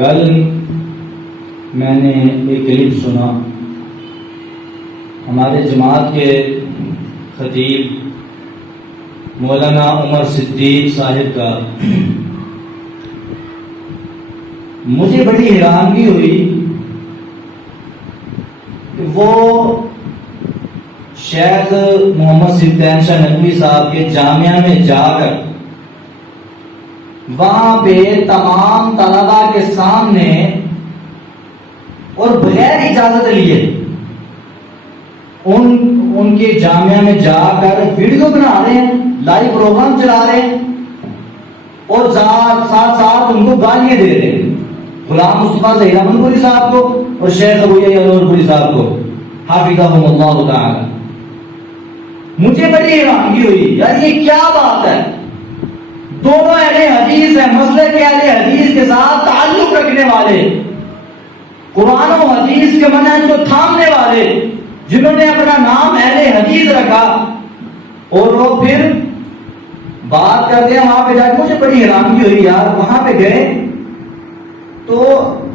کل میں نے ایک کلپ سنا ہمارے جماعت کے خطیب مولانا عمر صدیق صاحب کا. مجھے بڑی حیرانگی ہوئی کہ وہ شیخ محمد صدیق شاہ ندوی صاحب کے جامعہ میں جا کر وہاں پہ تمام طلباء کے سامنے اور بغیر اجازت لیے ان کے جامعہ میں جا کر ویڈیو بنا رہے ہیں، لائیو پروگرام چلا رہے ہیں اور ساتھ ساتھ ان کو گالیاں دے رہے ہیں، غلام مصطفیٰ ظہیر احمد پوری صاحب کو اور شیخ ابو یحییٰ نور پوری صاحب کو حافظہم اللہ تعالی. مجھے بڑی حیرانگی ہوئی، یار یہ کیا بات ہے؟ دونوں اہل حدیث ہیں، مسلک کے اہل حدیث کے ساتھ تعلق رکھنے والے، قرآن و حدیث کے منہج کو تھامنے والے، جنہوں نے اپنا نام اہل حدیث رکھا، اور وہ پھر بات کرتے ہیں وہاں پہ جا کے. مجھے بڑی حیرانگی ہوئی یار، وہاں پہ گئے تو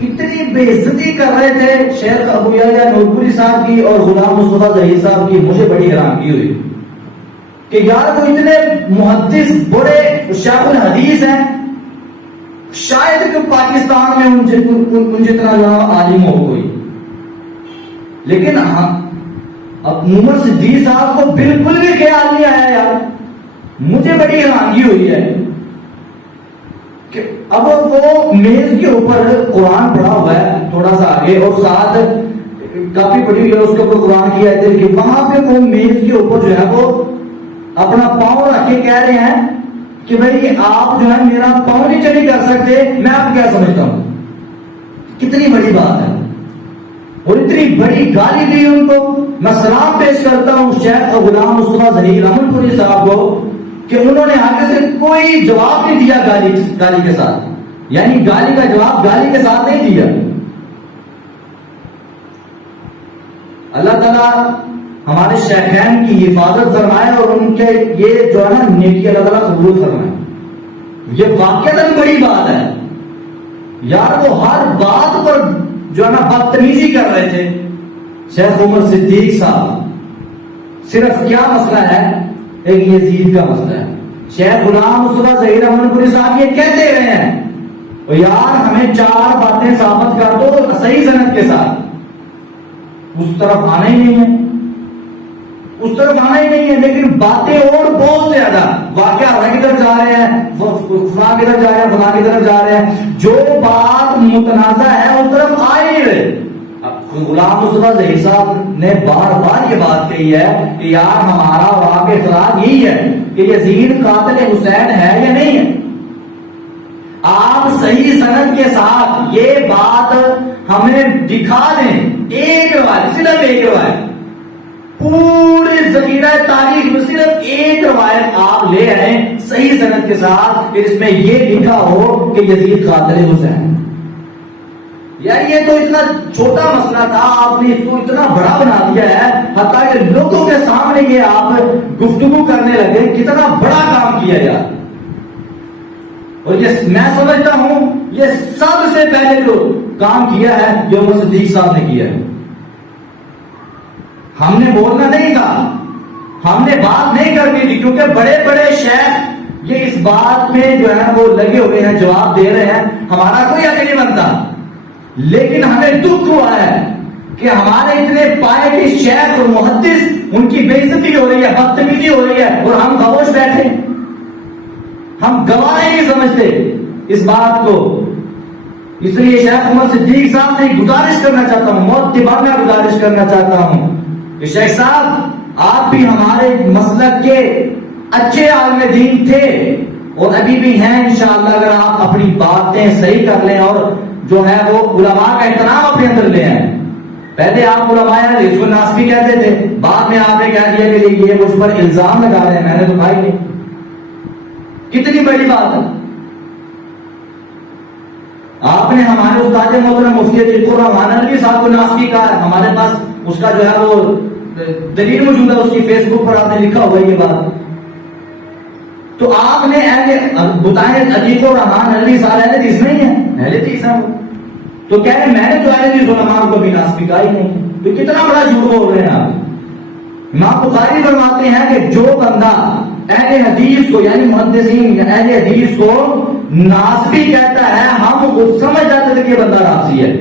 اتنی بے عزتی کر رہے تھے شیخ ابو یحییٰ نور پوری صاحب کی اور غلام مصطفیٰ ظہیر صاحب کی. مجھے بڑی حیرانگی ہوئی کہ یار وہ اتنے محدث بڑے شیخ الحدیث ہیں، شاید کہ پاکستان میں ان جتنا عالم ہو کوئی، لیکن اب عمر صدیق صاحب کو بالکل بھی خیال نہیں آیا. یار مجھے بڑی حیرانگی ہوئی ہے کہ اب وہ میز کے اوپر قرآن پڑھا ہوا ہے تھوڑا سا آگے اور ساتھ کافی پڑھی ہوئی ہے اس کے اوپر قرآن کی آیتیں لکھی، وہاں پہ وہ میز کے اوپر جو ہے وہ اپنا پاؤں رکھ کے کہہ رہے ہیں کہ بھائی آپ جو ہے میرا پاؤں نیچے نہیں کر سکتے، میں آپ کیا سمجھتا ہوں. کتنی بڑی بات ہے اور اتنی بڑی گالی دی ان کو. میں سلام پیش کرتا ہوں شیخ غلام مصطفیٰ ظہیر احمد پوری صاحب کو کہ انہوں نے آگے سے کوئی جواب نہیں دیا گالی کے ساتھ، یعنی گالی کا جواب گالی کے ساتھ نہیں دیا. اللہ تعالیٰ ہمارے شیخین کی حفاظت فرمائے اور ان کے یہ جو ہے نا نیکی اللہ تعالیٰ قبول فرمائے. یہ واقعتاً بڑی بات ہے یار. وہ ہر بات پر جو ہے نا بدتمیزی کر رہے تھے. شیخ عمر صدیق صاحب صرف کیا مسئلہ ہے؟ ایک یزید کا مسئلہ ہے. شیخ غلام مصطفیٰ ظہیر احمد پوری صاحب یہ کہتے رہے ہیں یار ہمیں 4 باتیں ثابت کر دو صحیح سند کے ساتھ. اس طرف آنا ہی نہیں ہے، اس طرف آنا ہی نہیں ہے، لیکن باتیں اور بہت زیادہ. واقعہ ہمیں کدھر جا رہے ہیں، فلاں کدھر جا رہے ہیں، فلاں کدھر جا رہے ہیں. جو بات متنازع ہے اس طرف آ ہی نہیں رہے. غلام مصطفیٰ ظہیر صاحب نے بار بار یہ بات کہی ہے کہ یار ہمارا واقع اختلاف یہی ہے کہ یزید قاتل حسین ہے یا نہیں ہے. آپ صحیح سند کے ساتھ یہ بات ہمیں دکھا دیں. ایک روایت، صرف ایک روایت، پورے ذخیرہ تاریخ میں صرف ایک روایت آپ لے آئیں صحیح سند کے ساتھ کہ اس میں یہ لکھا ہو کہ یزید قاتل حسین. یار یہ تو اتنا چھوٹا مسئلہ تھا، آپ نے اس کو اتنا بڑا بنا دیا ہے، حتیٰ کہ لوگوں کے سامنے یہ آپ گفتگو کرنے لگے. کتنا بڑا کام کیا یار. اور یہ میں سمجھتا ہوں یہ سب سے پہلے جو کام کیا ہے جو عمر صدیق صاحب نے کیا ہے. ہم نے بولنا نہیں تھا، ہم نے بات نہیں کرنی تھی، کیونکہ بڑے بڑے شیخ یہ اس بات میں جو ہے وہ لگے ہوئے ہیں، جواب دے رہے ہیں. ہمارا کوئی حق نہیں بنتا، لیکن ہمیں دکھ ہوا ہے کہ ہمارے اتنے پائے کے شیخ اور محدث ان کی بے عزتی ہو رہی ہے، بدتمیزی ہو رہی ہے اور ہم خاموش بیٹھے. ہم گواہ نہیں سمجھتے اس بات کو. اس لیے شیخ عمر صدیق صاحب سے گزارش کرنا چاہتا ہوں، معتبانہ گزارش کرنا چاہتا ہوں کہ شیخ صاحب آپ بھی ہمارے مسلک کے اچھے عالم دین تھے اور ابھی بھی ہیں انشاءاللہ. اگر آپ اپنی باتیں صحیح کر لیں اور جو ہے وہ علماء کا احترام اپنے اندر لے آئیں. پہلے آپ علماء اس کو ناسبی کہتے تھے، بعد میں آپ نے کہہ دیا کہ یہ مجھ پر الزام لگا رہے ہیں. میں نے تو کہا ہی نہیں. کتنی بڑی بات ہے. آپ نے ہمارے استاد محترم مفتی عتیق الرحمان ندوی صاحب کو ناسبی کہا ہے. ہمارے پاس اس کا جو ہے وہ دلیل موجود ہے، اس کی فیس بک پر آپ نے لکھا ہوا یہ بات. تو آپ نے بتائیں عتیق الرحمان ندوی صاحب اہل حدیث نہیں ہے؟ اہل حدیث ہیں وہ. تو کہہ رہے میں نے تو اہل حدیث علماء کو کبھی ناسبی کہا ہی نہیں. تو کتنا بڑا جھوٹ بول رہے ہیں آپ. امام بخاری فرماتے ہیں کہ جو بندہ اہل حدیث کو یعنی محدثین اہل حدیث کو ناسبی کہتا ہے ہم سمجھ جاتے تھے کہ بندہ رافضی ہے.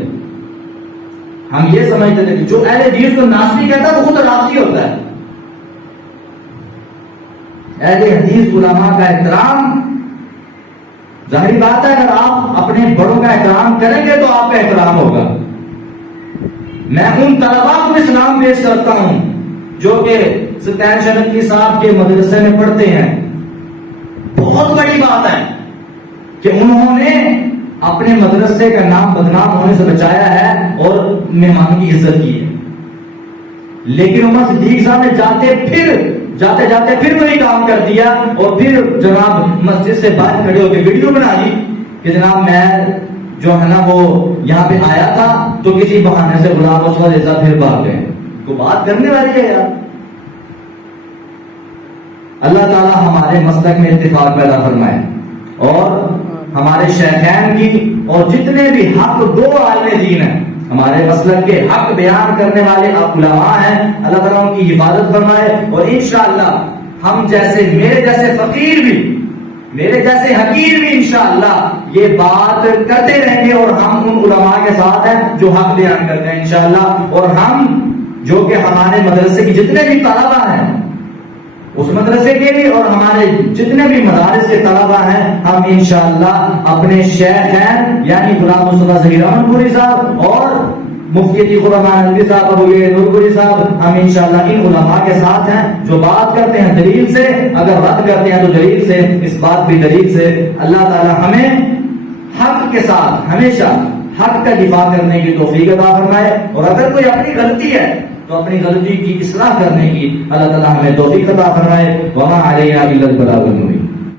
ہم یہ سمجھتے تھے کہ جو اہل حدیث کو ناسبی کہتا ہے وہ خود رافضی ہوتا ہے. اہل حدیث علماء کا احترام ظاہری بات ہے اگر آپ اپنے بڑوں کا احترام کریں گے تو آپ کا احترام ہوگا. میں ان طلباء کو اسلام پیش کرتا ہوں جو کہ سلطان شنقیطی صاحب کے مدرسے میں پڑھتے ہیں. بہت بڑی بات ہے کہ انہوں نے اپنے مدرسے کا نام بدنام ہونے سے بچایا ہے اور مہمانوں کی عزت کی ہے. لیکن عمر صدیق صاحب نے جاتے جاتے پھر وہی کام کر دیا اور پھر جناب مسجد سے باہر کھڑے ہو کے ویڈیو بنا دی کہ جناب میں جو ہے نا وہ یہاں پہ آیا تھا تو کسی بہانے سے غلام اس وجہ سے پھر بھاگ گئے. تو بات کرنے والی ہے یار. اللہ تعالیٰ ہمارے مسلک میں اتفاق پیدا فرمائے اور ہمارے شیخین کی اور جتنے بھی حق دو عالم دین ہیں ہمارے مسلک کے حق بیان کرنے والے علماء ہیں اللہ تعالیٰ ان کی حفاظت فرمائے. اور انشاءاللہ ہم جیسے میرے جیسے فقیر بھی میرے جیسے حقیر بھی انشاءاللہ یہ بات کرتے رہیں گے اور ہم ان علماء کے ساتھ ہیں جو حق بیان کرتے ہیں انشاءاللہ. اور ہم جو کہ ہمارے مدرسے کی جتنے بھی طلبہ ہیں اس مدرسے کے بھی اور ہمارے جتنے بھی مدارس کے طلبہ ہیں ہم انشاءاللہ اپنے شیخین یعنی غلام مصطفیٰ ظہیر احمد پوری صاحب اور مفتی قرآن نبی صاحب ابو نور پوری صاحب ہم انشاءاللہ ان علماء کے ساتھ ہیں جو بات کرتے ہیں دلیل سے. اگر رد کرتے ہیں تو دلیل سے اس بات بھی دلیل سے. اللہ تعالی ہمیں حق کے ساتھ ہمیشہ حق کا دفاع کرنے کی توفیق عطا فرمائے. اور اگر کوئی اپنی غلطی ہے تو اپنی غلطی کی اصلاح کرنے کی اللہ تعالی ہمیں توفیق عطا فرمائے. وما علینا الا البلاغ المبین.